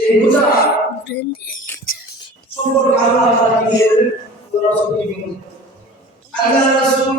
এই বোঝা সম্পর্কে তাআলা কি বলেন আল্লাহ রাসূল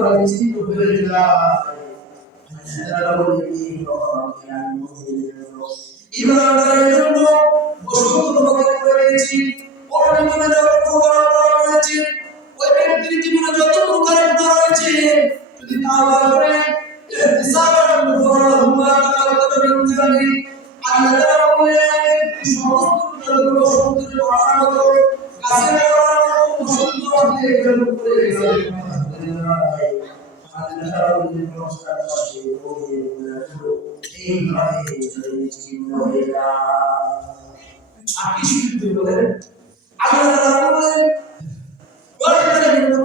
হয়ে যায় ইমানদারের জন্য বসন্ত তোমাকে করে দিয়েছি ওর জীবনে যত প্রকার করা হয়েছে ওই ব্যক্তির জীবনে যত প্রকার করা হয়েছে যদি তা করে ইহতিসাবান মুফরাহুমা তাকাদ্দাম মিন যালি আল্লাহ তাআলা বলেন সমস্ত বসন্তের পড়ার মতো গাছের আপনি শুনতে বলেন আল্লাহ বলেন ওয়ালাকাদ মিনকুম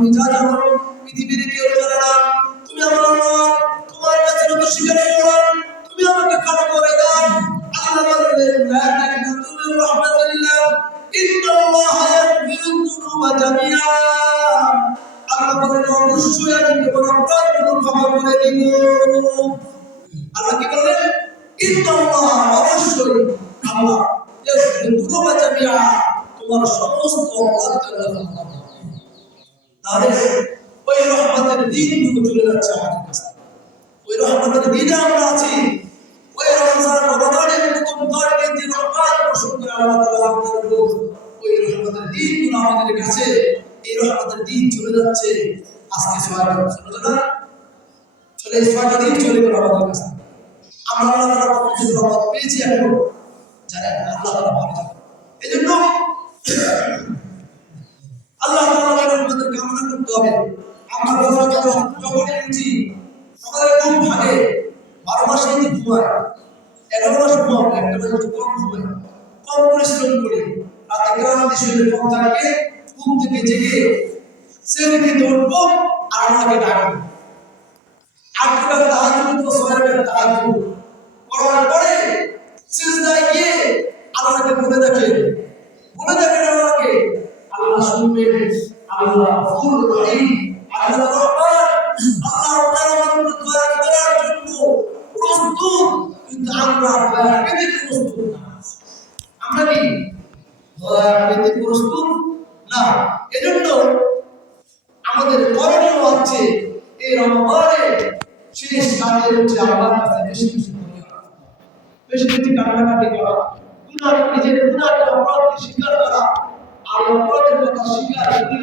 তুমি যা জানো পৃথিবীর কেউ জানে না, তুমি আমার আল্লাহ, তোমার কাছে যত স্বীকার করলাম তুমি আমাকে ক্ষমা করে দাও। আল্লাহ বললেন, লা আল্লাহ বলেন অবশ্যই আমি তোমার অপরাধগুলো করে দিব। আল্লাহ অবশ্যই আল্লাহ ইয়াগফিরু যুনুবা জামিআ। তোমার সমস্ত। তাহলে ওই রহমতের দিনগুলো চলে যাচ্ছে আমাদের কাছে। ওই রহমতের দিনে আমরা আছি। ওই রমজান, রমাদানের প্রথম দশ দিন যে রহমান বর্ষণ করে আল্লাহ তাআলা আমাদের উপর ওই রহমতের দিনগুলো আমাদের কাছে, এই রহমতের দিন চলে যাচ্ছে। আজকে ছয়টা চলে না চলে ছয়টা দিন চলে গেল আমাদের কাছে। আমরা আল্লাহ তাআলার পক্ষ রহমত পেয়েছি এখন জানেন আল্লাহ তাআলা ভালো জানেন। এই জন্য আল্লাহ রহমতের কামনা করতে হবে। আমরা রোজা যখন যখনই উঠি আমাদের ঘুম ভাঙে বারো মাসে যদি ঘুমায়, এগারো মাস ঘুমাবো, একটা মাসে কম ঘুমাই কম পরিশ্রম করি রাতে ক্লান্তি শরীরে কম থাকবে ঘুম থেকে জেগে সেদিকে দৌড়বো আর আল্লাহকে ডাকবো। বলে দেখেন বলে দেখেন আল্লাহ শুনবেন আল্লাহ ফুল রহিম কিন্তু আমাদের করণীয় হচ্ছে এই রমজানে বেশি বেশি। বেশি বেশি নিজের অপরাধকে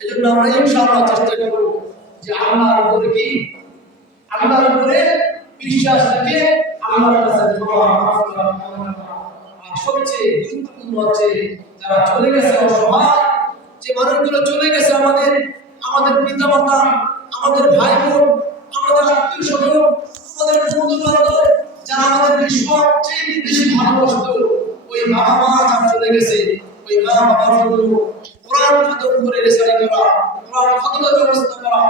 এই জন্য আমরা ইনশাআল্লাহ চেষ্টা করব যে আল্লাহর উপরে কি আল্লাহর উপরে বিশ্বাস রেখে আল্লাহর কাছে। আর সবচেয়ে গুরুত্বপূর্ণ হচ্ছে যারা চলে গেছে অসহায় যে মানুষগুলো চলে গেছে আমাদের আমাদের পিতা মাতা আমাদের ভাই বোন আমাদের আত্মীয় স্বজন, আমাদের বন্ধু বান্ধব যারা আমাদেরকে সবচেয়ে বেশি ভালোবাসতো, ওই বাবা মা যারা চলে গেছে, ওই মা বাবার জন্য কোরআন যদি উপরে রেসারি করা কোরআন খতমের ব্যবস্থা করা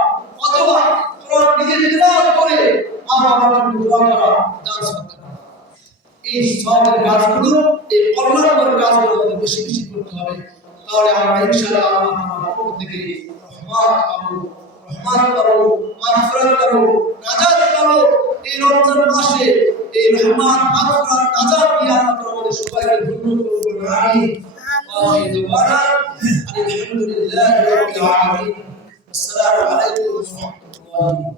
অথবা কোরআন নিজে তেলাওয়াত করে আমার জন্য দোয়া করা দান সদকা এই সবের কাজগুলো এই কল্যাণকর কাজগুলো আমাদের বেশি বেশি করতে হবে। তাহলে আমরা ইনশাআল্লাহ আল্লাহ তাআলার পক্ষ থেকে রহমত পাবো রহমত করো মাগফিরাত করো নাজাত করো এই রমজান মাসে এই রহমত মাগফিরাত নাজাত দিয়ে আমাদের সবাইকে ধন্য করুন আমিন। ওয়া আখির দাওয়ানা الحمد لله رب العالمين. والسلام عليكم ورحمة الله.